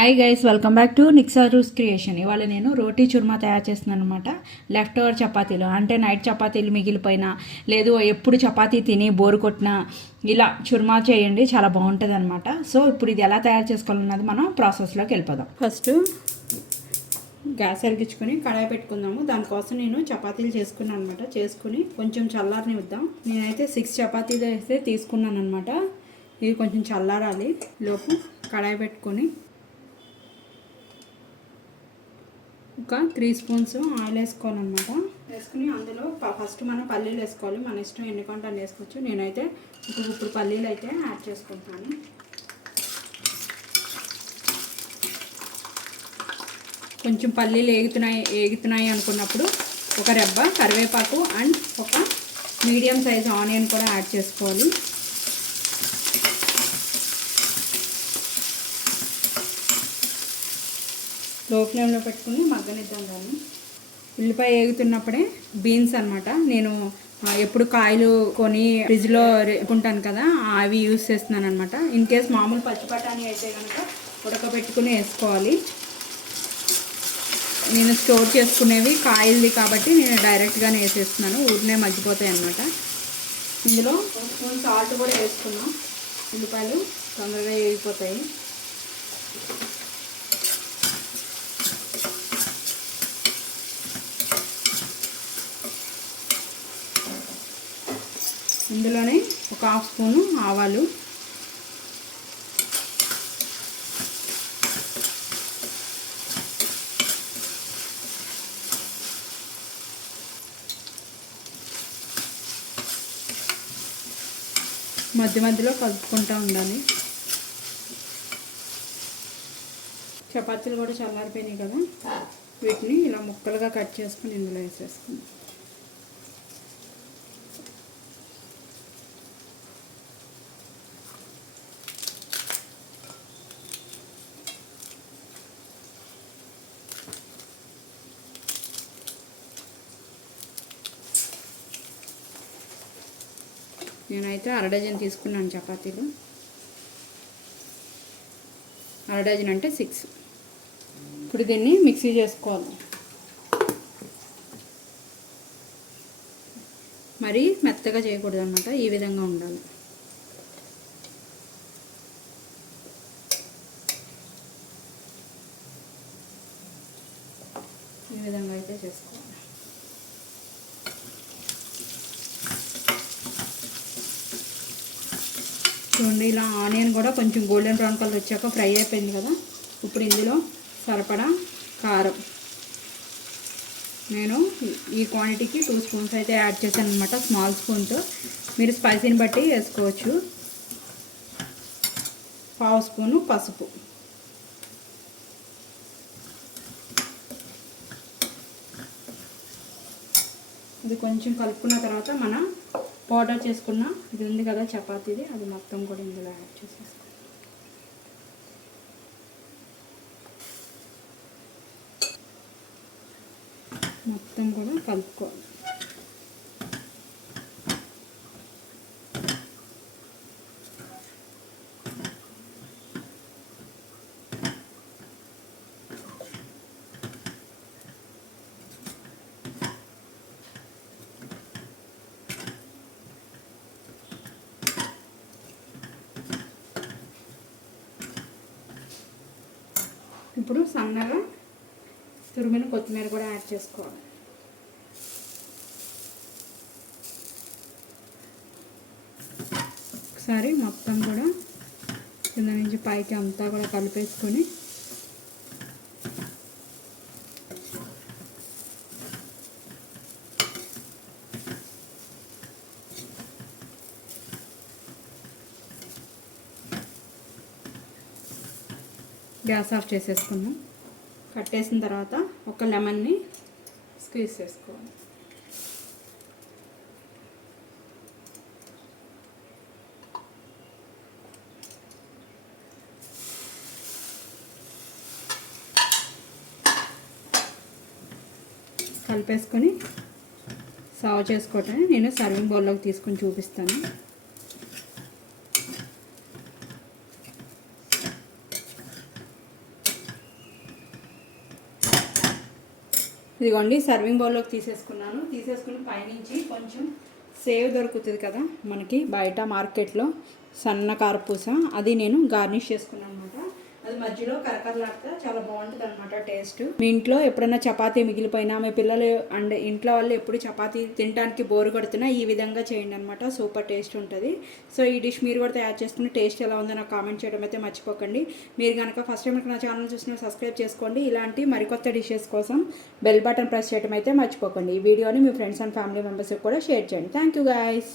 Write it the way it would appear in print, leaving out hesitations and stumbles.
Hi guys, welcome back to నిక్సారూస్ creation. ఇవాళ నేను రోటీ చుర్మా తయారు చేస్తున్నాను అనమాట. లెఫ్ట్ ఓవర్ చపాతీలు అంటే నైట్ చపాతీలు మిగిలిపోయినా, లేదు ఎప్పుడు చపాతీ తిని బోరు కొట్టినా ఇలా చుర్మా చేయండి, చాలా బాగుంటుంది అనమాట. సో ఇప్పుడు ఇది ఎలా తయారు చేసుకోవాలన్నది మనం ప్రాసెస్లోకి వెళ్ళిపోదాం. ఫస్ట్ గ్యాస్ వెలిగించుకొని కడాయి పెట్టుకుందాము. దానికోసం నేను చపాతీలు చేసుకున్నాను అనమాట. చేసుకుని కొంచెం చల్లారనిద్దాం. నేనైతే 6 చపాతీలు అయితే తీసుకున్నాను అనమాట. ఇవి కొంచెం చల్లారాలి. లోపు కడాయి పెట్టుకొని ఒక 3 స్పూన్స్ ఆయిల్ వేసుకోవాలన్నమాట. వేసుకుని అందులో ఫస్ట్ మనం పల్లీలు వేసుకోవాలి. మన ఇష్టం ఎన్ని కొంటే అన్ని వేసుకోవచ్చు. నేనైతే ఇప్పుడు పల్లీలు అయితే యాడ్ చేసుకుంటాను. కొంచెం పల్లీలు ఏగుతున్నాయి అనుకున్నప్పుడు ఒక రెబ్బ కరివేపాకు అండ్ ఒక మీడియం సైజ్ ఆనియన్ కూడా యాడ్ చేసుకోవాలి. లో ఫ్లేమ్లో పెట్టుకుని మగ్గనిద్దాం దాన్ని. ఉల్లిపాయ వేగుతున్నప్పుడే బీన్స్ అనమాట. నేను ఎప్పుడు కాయలు కొని ఫ్రిడ్జ్లో రేపుకుంటాను కదా, అవి యూజ్ చేస్తున్నాను అనమాట. ఇన్ కేస్ మామూలు పచ్చి బఠానీ అయితే కనుక ఉడకబెట్టుకుని వేసుకోవాలి. నేను స్టోర్ చేసుకునేవి కాయలది కాబట్టి నేను డైరెక్ట్గానే వేసేస్తున్నాను, ఊరినే మగ్గిపోతాయి అనమాట. ఇందులో 1 స్పూన్ సాల్ట్ కూడా వేసుకున్నాం. ఉల్లిపాయలు తొందరగా వేగిపోతాయి. ఇందులోనే ఒక 1/2 స్పూను ఆవాలు, మధ్య మధ్యలో కలుపుకుంటూ ఉండాలి. చపాతీలు కూడా చల్లారిపోయినాయి కదా, వీటిని ఇలా ముక్కలుగా కట్ చేసుకుని ఇందులో వేసేసుకుందాం. నేనైతే 1/2 డజన్ తీసుకున్నాను చపాతీలు. 1/2 డజన్ అంటే 6. ఇప్పుడు దీన్ని మిక్సీ చేసుకోవాలి. మరీ మెత్తగా చేయకూడదు అనమాట, ఈ విధంగా ఉండాలి. ఈ విధంగా అయితే చేసుకోవాలి. చూడండి, ఇలా ఆనియన్ కూడా కొంచెం గోల్డెన్ బ్రౌన్ కలర్ వచ్చాక ఫ్రై అయిపోయింది కదా. ఇప్పుడు ఇందులో సరిపడా కారం, నేను ఈ క్వాంటిటీకి 2 స్పూన్స్ అయితే యాడ్ చేశాను అనమాట, స్మాల్ స్పూన్తో. మీరు స్పైసీని బట్టి వేసుకోవచ్చు. 1/2 స్పూను పసుపు, ఇది కొంచెం కలుపుకున్న తర్వాత మనం పౌడర్ చేసుకున్న ఇది ఉంది కదా చపాతీది, అది మొత్తం కూడా ఇందులో యాడ్ చేసేస్తాం. మొత్తం కూడా కలుపుకోవాలి. ఇప్పుడు సన్నగా తురిమిన కొత్తిమీర కూడా యాడ్ చేసుకోవాలి. ఒకసారి మొత్తం కూడా కింద నుంచి పైకి అంతా కూడా కలిపేసుకొని గ్యాస్ ఆఫ్ చేసేసుకున్నాం. కట్టేసిన తర్వాత ఒక లెమన్ని స్క్వీజ్ చేసుకోవాలి. కలిపేసుకొని సర్వ్ చేసుకోవటమే. నేను సర్వింగ్ బౌల్లోకి తీసుకొని చూపిస్తాను. ఇదిగోండి సర్వింగ్ బౌల్లోకి తీసేసుకుని పైనుంచి కొంచెం సేవ్ దొరుకుతుంది కదా మనకి బయట మార్కెట్లో సన్న కారపూస, అది నేను గార్నిష్ చేసుకున్నాను అనమాట. అది మధ్యలో కరకరలాడితే చాలా బాగుంటుంది అనమాట టేస్ట్. మీ ఇంట్లో ఎప్పుడైనా చపాతీ మిగిలిపోయినా, మీ పిల్లలు అండ్ ఇంట్లో వాళ్ళు ఎప్పుడు చపాతీ తినడానికి బోరు కొడుతున్నా ఈ విధంగా చేయండి అనమాట, సూపర్ టేస్ట్ ఉంటుంది. సో ఈ డిష్ మీరు కూడా తయారు చేసుకుని టేస్ట్ ఎలా ఉందో నాకు కామెంట్ చేయడం అయితే మర్చిపోకండి. మీరు కనుక ఫస్ట్ టైం నా ఛానల్ చూసిన సబ్స్క్రైబ్ చేసుకోండి. ఇలాంటి మరికొత్త డిషెస్ కోసం బెల్ బటన్ ప్రెస్ చేయడం అయితే మర్చిపోకండి. ఈ వీడియోని మీ ఫ్రెండ్స్ అండ్ ఫ్యామిలీ మెంబర్స్కి కూడా షేర్ చేయండి. Thank you guys.